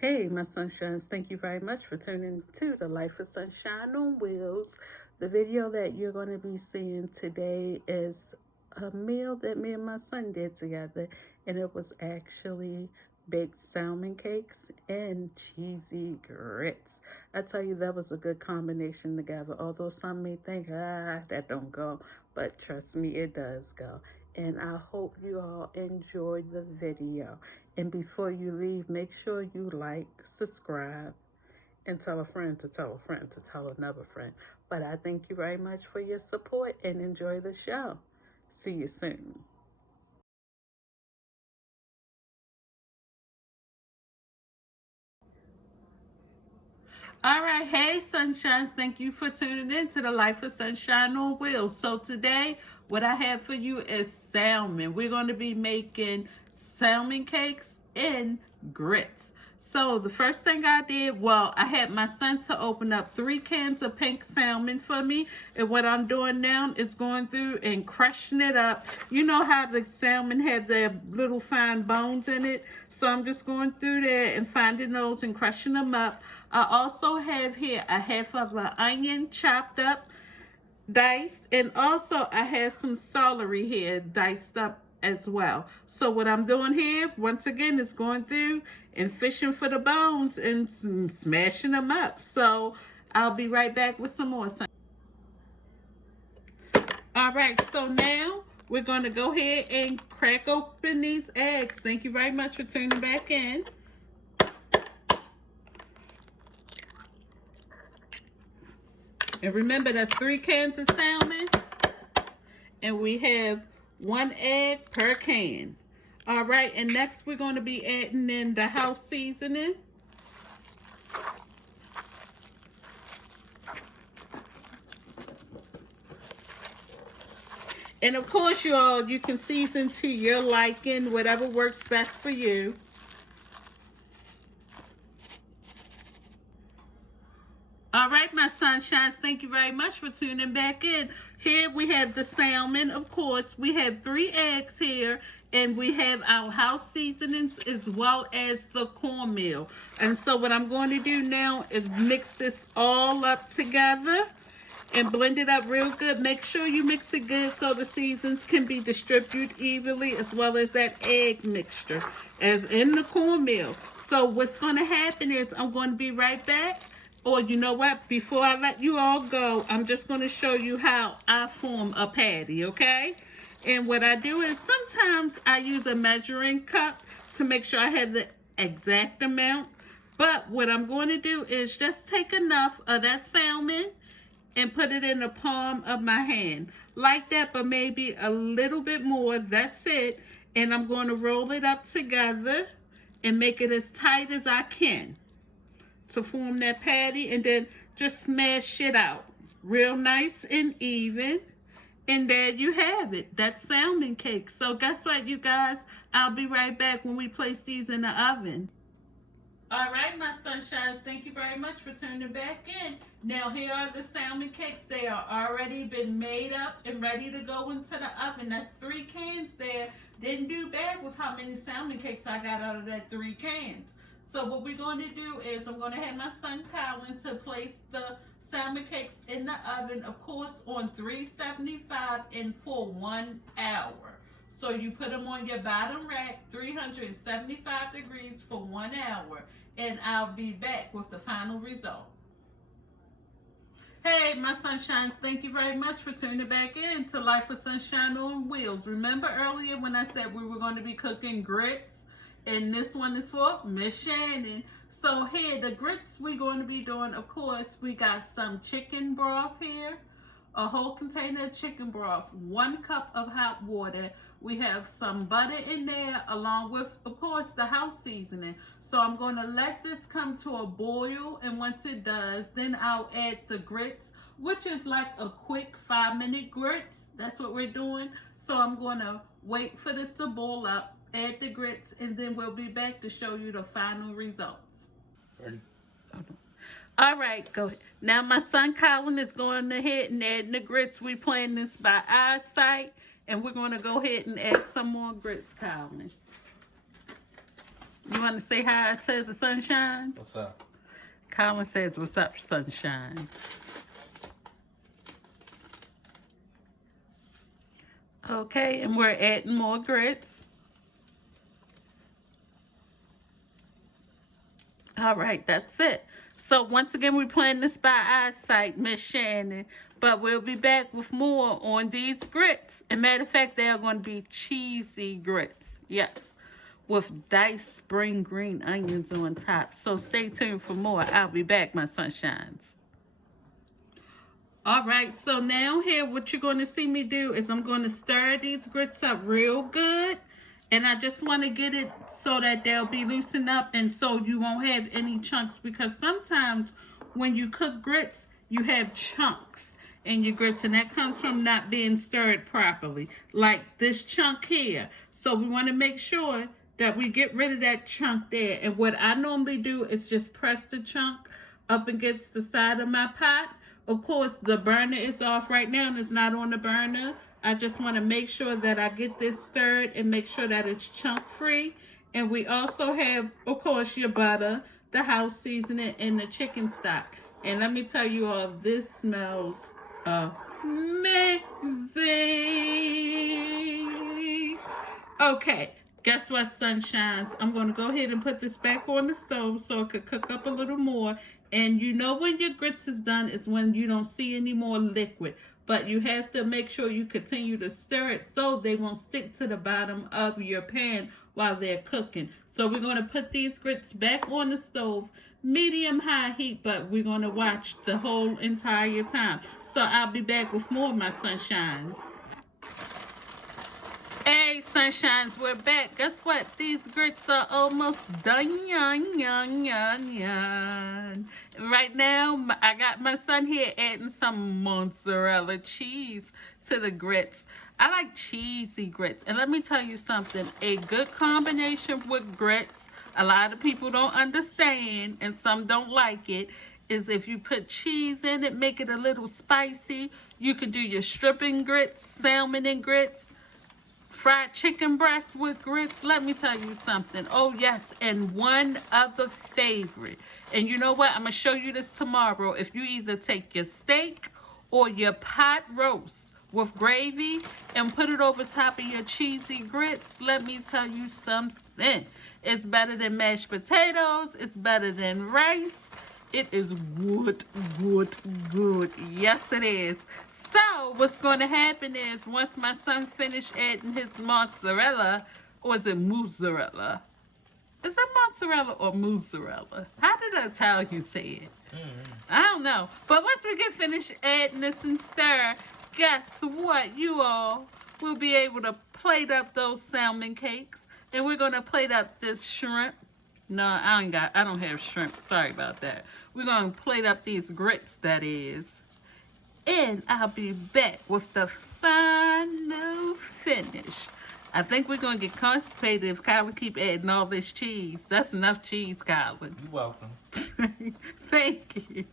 Hey, my sunshines, thank you very much for tuning to the Life of Sunshine on Wheels. The video that you're going to be seeing today is a meal that me and my son did together, and it was actually baked salmon cakes and cheesy grits. I tell you, that was a good combination together, although some may think, that don't go, but trust me, it does go. And I hope you all enjoyed the video. And before you leave, make sure you like, subscribe, and tell a friend to tell a friend to tell another friend. But I thank you very much for your support and enjoy the show. See you soon. All right, hey sunshines, thank you for tuning in to the Life of Sunshine on Wheels. So today, what I have for you is salmon. We're going to be making salmon cakes and grits. So the first thing I did, well, I had my son to open up 3 cans of pink salmon for me. And what I'm doing now is going through and crushing it up. You know how the salmon have their little fine bones in it. So I'm just going through there and finding those and crushing them up. I also have here a half of an onion chopped up, diced, and also I have some celery here diced up as well. So what I'm doing here, once again, is going through and fishing for the bones and smashing them up. So I'll be right back with some more. All right, so now we're going to go ahead and crack open these eggs. Thank you very much for tuning back in. And remember, that's 3 cans of salmon. And we have 1 egg per can. All right, and next we're going to be adding in the house seasoning. And of course, you all, you can season to your liking, whatever works best for you. All right, my sunshines, thank you very much for tuning back in. Here we have the salmon, of course. We have 3 eggs here, and we have our house seasonings as well as the cornmeal. And so what I'm going to do now is mix this all up together and blend it up real good. Make sure you mix it good so the seasons can be distributed evenly, as well as that egg mixture as in the cornmeal. So what's going to happen is I'm going to be right back. Or you know what, before I let you all go, I'm just going to show you how I form a patty, okay? And what I do is sometimes I use a measuring cup to make sure I have the exact amount. But what I'm going to do is just take enough of that salmon and put it in the palm of my hand. Like that, but maybe a little bit more. That's it. And I'm going to roll it up together and make it as tight as I can to form that patty, and then just smash it out real nice and even. And there you have it. That's salmon cake. So guess what, you guys? I'll be right back when we place these in the oven. All right, my sunshines, thank you very much for tuning back in. Now here are the salmon cakes. They are already been made up and ready to go into the oven. That's 3 cans there. Didn't do bad with how many salmon cakes I got out of that 3 cans. So what we're going to do is I'm going to have my son Colin to place the salmon cakes in the oven, of course, on 375 and for 1 hour. So you put them on your bottom rack, 375 degrees for 1 hour. And I'll be back with the final result. Hey, my sunshines, thank you very much for tuning back in to Life of Sunshine on Wheels. Remember earlier when I said we were going to be cooking grits? And this one is for Miss Shannon. So here, the grits we're going to be doing, of course, we got some chicken broth here. A whole container of chicken broth, 1 cup of hot water. We have some butter in there along with, of course, the house seasoning. So I'm going to let this come to a boil, and once it does, then I'll add the grits, which is like a quick 5-minute grits. That's what we're doing. So I'm going to wait for this to boil up, add the grits, and then we'll be back to show you the final results. Ready? All right, go ahead. Now my son Colin is going ahead and add the grits. We playing this by eyesight, and we're going to go ahead and add some more grits, Colin. You want to say hi to the sunshine? What's up? Colin says, what's up, sunshine? Okay, and we're adding more grits. All right, that's it. So once again, we're playing this by eyesight, Miss Shannon. But we'll be back with more on these grits. And matter of fact, they are going to be cheesy grits. Yes. With diced spring green onions on top. So stay tuned for more. I'll be back, my sunshines. All right, so now here, what you're going to see me do is I'm going to stir these grits up real good. And I just want to get it so that they'll be loosened up and so you won't have any chunks. Because sometimes when you cook grits, you have chunks in your grits. And that comes from not being stirred properly. Like this chunk here. So we want to make sure that we get rid of that chunk there. And what I normally do is just press the chunk up against the side of my pot. Of course, the burner is off right now and it's not on the burner. I just want to make sure that I get this stirred and make sure that it's chunk free. And we also have, of course, your butter, the house seasoning, and the chicken stock. And let me tell you all, this smells amazing. Okay. Guess what, sunshines? I'm going to go ahead and put this back on the stove so it could cook up a little more. And you know when your grits is done, it's when you don't see any more liquid. But you have to make sure you continue to stir it so they won't stick to the bottom of your pan while they're cooking. So we're going to put these grits back on the stove, medium-high heat, but we're going to watch the whole entire time. So I'll be back with more of my sunshines. Hey, sunshines, we're back. Guess what? These grits are almost done. Right now, I got my son here adding some mozzarella cheese to the grits. I like cheesy grits. And let me tell you something. A good combination with grits, a lot of people don't understand, and some don't like it, is if you put cheese in it, make it a little spicy. You can do your stripping grits, salmon and grits, fried chicken breast with grits. Let me tell you something. Oh, yes, and one other favorite. And you know what? I'm going to show you this tomorrow. If you either take your steak or your pot roast with gravy and put it over top of your cheesy grits, let me tell you something. It's better than mashed potatoes. It's better than rice. It is good. Yes, it is. So, what's going to happen is, once my son finished adding his mozzarella, or is it mozzarella? Is it mozzarella or mozzarella? How did I tell you say it? I don't know. But once we get finished adding this and stir, guess what? You all will be able to plate up those salmon cakes. And we're going to plate up this shrimp. No, I don't have shrimp. Sorry about that. We're going to plate up these grits, that is. And I'll be back with the final finish. I think we're going to get constipated if Colin keep adding all this cheese. That's enough cheese, Colin. You're welcome. Thank you.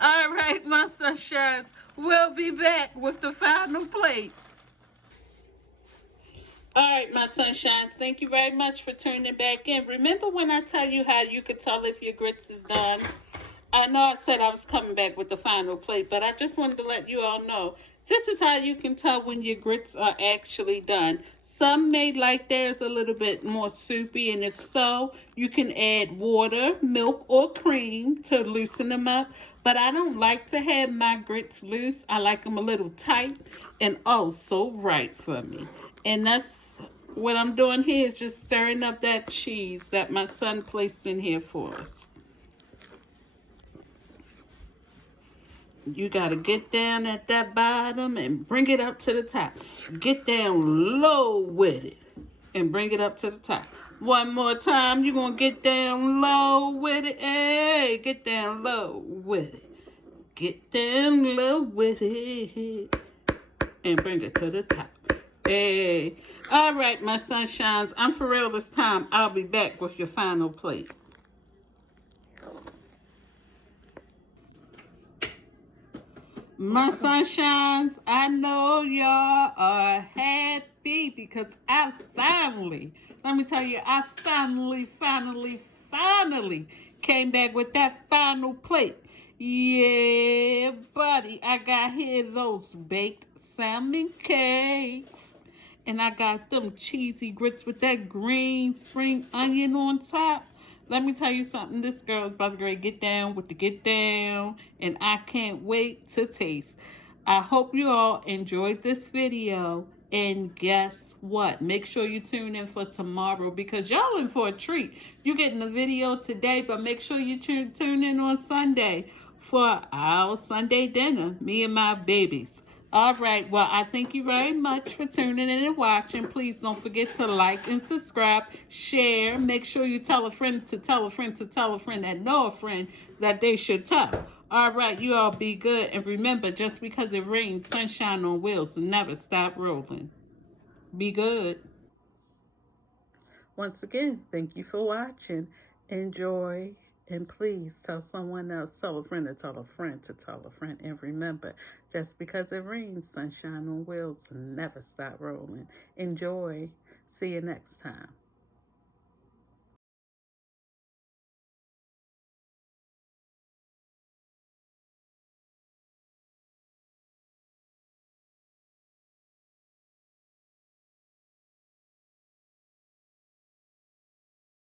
All right, my sunshines. We'll be back with the final plate. All right, my sunshines, thank you very much for tuning back in. Remember when I tell you how you could tell if your grits is done? I know I said I was coming back with the final plate, but I just wanted to let you all know this is how you can tell when your grits are actually done. Some may like theirs a little bit more soupy, and if so, you can add water, milk, or cream to loosen them up. But I don't like to have my grits loose. I like them a little tight and also right for me. And that's what I'm doing here, is just stirring up that cheese that my son placed in here for us. You got to get down at that bottom and bring it up to the top. Get down low with it and bring it up to the top. One more time. You're going to get down low with it. Hey, get down low with it. Get down low with it and bring it to the top. Hey. All right, my sunshines. I'm for real this time. I'll be back with your final plate. My sunshines, I know y'all are happy because I finally Let me tell you, I finally came back with that final plate. Yeah, buddy, I got here those baked salmon cakes. And I got them cheesy grits with that green spring onion on top. Let me tell you something. This girl is about to get down with the get down. And I can't wait to taste. I hope you all enjoyed this video. And guess what? Make sure you tune in for tomorrow because y'all in for a treat. You're getting the video today, but make sure you tune in on Sunday for our Sunday dinner, me and my babies. All right, well, I thank you very much for tuning in and watching. Please don't forget to like and subscribe, share. Make sure you tell a friend to tell a friend to tell a friend that know a friend that they should tell. All right, you all be good. And remember, just because it rains, sunshine on wheels, never stop rolling. Be good. Once again, thank you for watching. Enjoy. And please tell someone else, tell a friend to tell a friend to tell a friend. And remember, just because it rains, sunshine on wheels, never stop rolling. Enjoy. See you next time.